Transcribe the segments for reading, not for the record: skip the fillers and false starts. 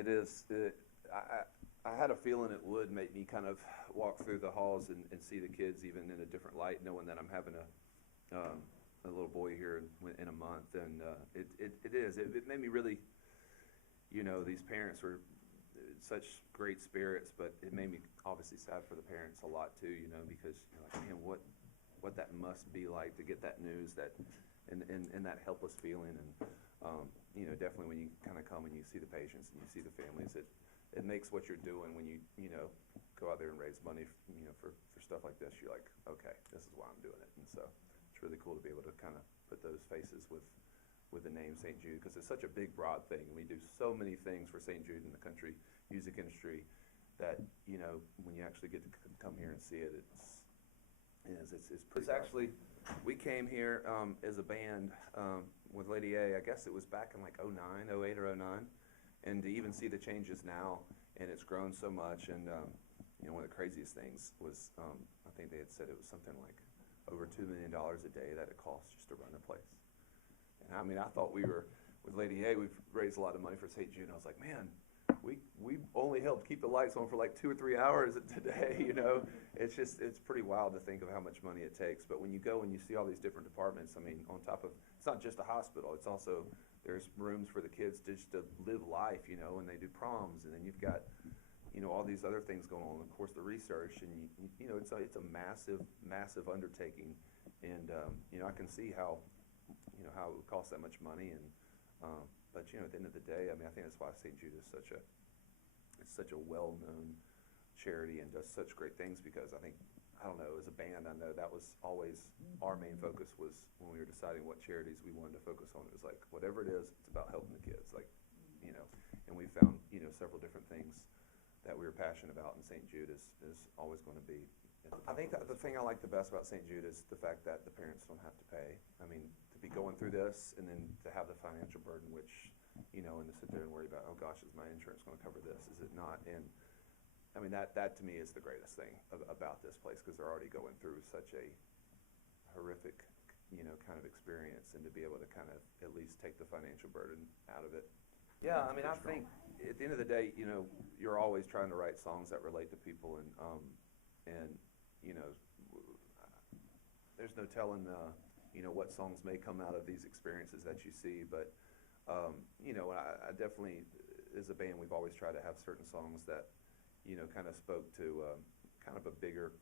it is. I had a feeling it would make me kind of walk through the halls and see the kids even in a different light, knowing that I'm having a little boy here in a month, and it is. It made me really, these parents were such great spirits, but it made me obviously sad for the parents a lot too, because you're like, man, what that must be like to get that news, that and that helpless feeling, and definitely when you kind of come and you see the patients and you see the families, it makes what you're doing when you go out there and raise money, for stuff like this. You're like, okay, this is why I'm doing it, and so it's really cool to be able to kind of put those faces with the name St. Jude, because it's such a big, broad thing, and we do so many things for St. Jude in the country music industry that when you actually get to come here and see it, it's pretty. It's actually, we came here as a band with Lady A. I guess it was back in like '09, '08 or '09, and to even see the changes now, and it's grown so much. And one of the craziest things was I think they had said it was something like over $2 million a day that it costs just to run the place. And I mean, I thought we were with Lady A. We've raised a lot of money for St. Jude. And I was like, man, we only helped keep the lights on for like 2 or 3 hours today. It's pretty wild to think of how much money it takes. But when you go and you see all these different departments, I mean, on top of, it's not just a hospital. It's also, there's rooms for the kids just to live life, and they do proms, and then you've got all these other things going on. Of course, the research, and it's a massive undertaking, and I can see how it would cost that much money, and but at the end of the day, I mean, I think that's why St. Jude is such a well-known charity and does such great things, because I don't know, as a band, I know that was always our main focus, was when we were deciding what charities we wanted to focus on. It was like, whatever it is, it's about helping the kids, and we found several different things that we were passionate about, and St. Jude is always going to be. I think that the thing I like the best about St. Jude is the fact that the parents don't have to pay. I mean, to be going through this and then to have the financial burden, which, and to sit there and worry about, oh gosh, is my insurance going to cover this? Is it not? And I mean, that to me is the greatest thing about this place, because they're already going through such a horrific, kind of experience, and to be able to kind of at least take the financial burden out of it. Yeah, I mean, I think at the end of the day, you're always trying to write songs that relate to people, and there's no telling, what songs may come out of these experiences that you see, but I definitely, as a band, we've always tried to have certain songs that, kind of spoke to kind of a bigger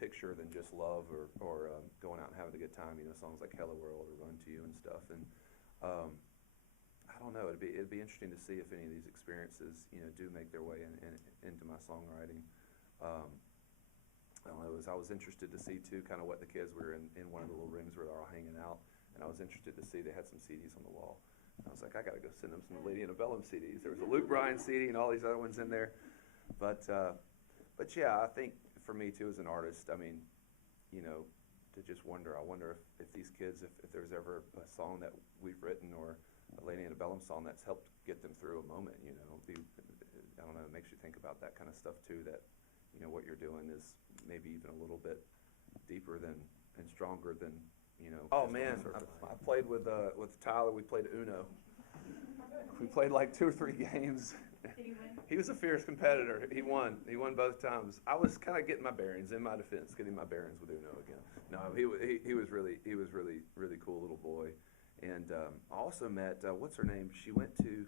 picture than just love or going out and having a good time. Songs like Hello World or Run to You and stuff, and I don't know. It'd be interesting to see if any of these experiences, do make their way into my songwriting. I don't know. I was interested to see too, kind of what the kids were in one of the little rooms where they're all hanging out, and I was interested to see they had some CDs on the wall. I was like, I got to go send them some Lady Antebellum CDs. There was a Luke Bryan CD and all these other ones in there, but yeah, I think for me too as an artist, I mean, to just wonder. I wonder if these kids, if there's ever a song that we've written or a Lady Antebellum song that's helped get them through a moment. I don't know. It makes you think about that kind of stuff too. That what you're doing is maybe even a little bit deeper than and stronger than Oh man, I played with Tyler. We played Uno. We played like 2 or 3 games. Did he win? He was a fierce competitor. He won. He won both times. I was kind of getting my bearings. In my defense, getting my bearings with Uno again. No, he was really cool little boy. And I also met what's her name? She went to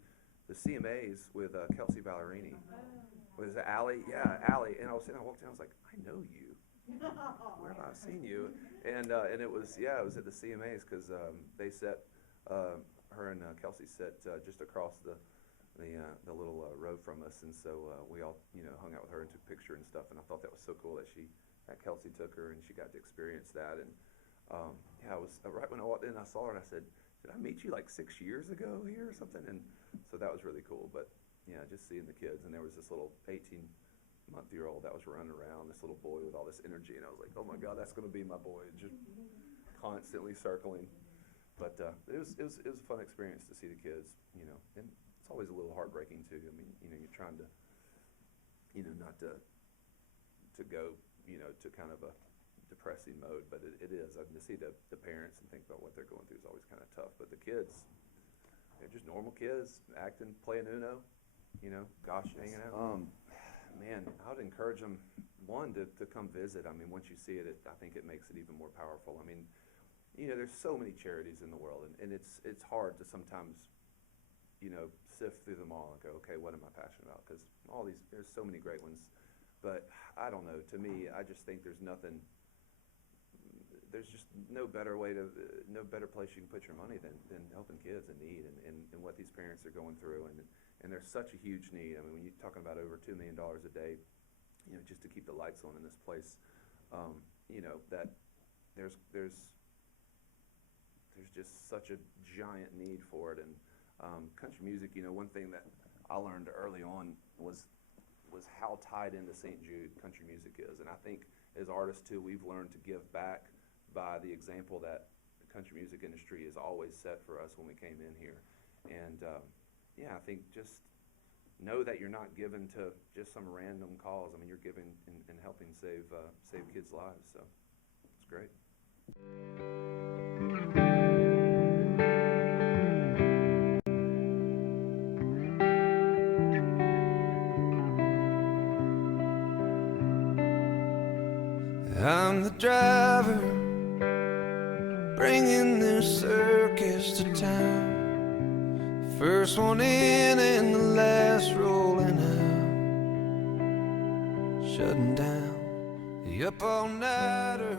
the CMAs with Kelsey Ballerini. Was it Allie? Yeah, Allie. And I walked in. I was like, I know you. Where have I seen you? And it was at the CMAs, because they set her and Kelsey set just across the little road from us, and so we all hung out with her and took a picture and stuff. And I thought that was so cool that Kelsey took her and she got to experience that. And I was right when I walked in, I saw her and I said, did I meet you like 6 years ago here or something? And so that was really cool. But yeah, just seeing the kids, and there was this little 18-month-old that was running around, this little boy with all this energy, and I was like, oh my God, that's going to be my boy, just constantly circling. But it was a fun experience to see the kids, and it's always a little heartbreaking too. I mean, you're trying to, not to go, to kind of a depressing mode, but it is. I mean, to see the parents and think about what they're going through is always kind of tough. But the kids, they're just normal kids, acting, playing Uno, you know? Gosh, hanging out. Man, I would encourage them, one, to come visit. I mean, once you see it, I think it makes it even more powerful. I mean, you know, there's so many charities in the world, and it's hard to sometimes, you know, sift through them all and go, okay, what am I passionate about? Because there's so many great ones. But I don't know, to me, I just think there's just no better place you can put your money than helping kids in need and what these parents are going through. And there's such a huge need. I mean, when you're talking about over $2 million a day, you know, just to keep the lights on in this place, you know, that there's just such a giant need for it. And country music, you know, one thing that I learned early on was how tied into St. Jude country music is. And I think as artists too, we've learned to give back by the example that the country music industry has always set for us when we came in here. And yeah, I think just know that you're not given to just some random cause. I mean, you're giving and helping save kids' lives. So it's great. I'm the driver, bringing this circus to town. First one in and the last rolling out. Shutting down the up all-nighter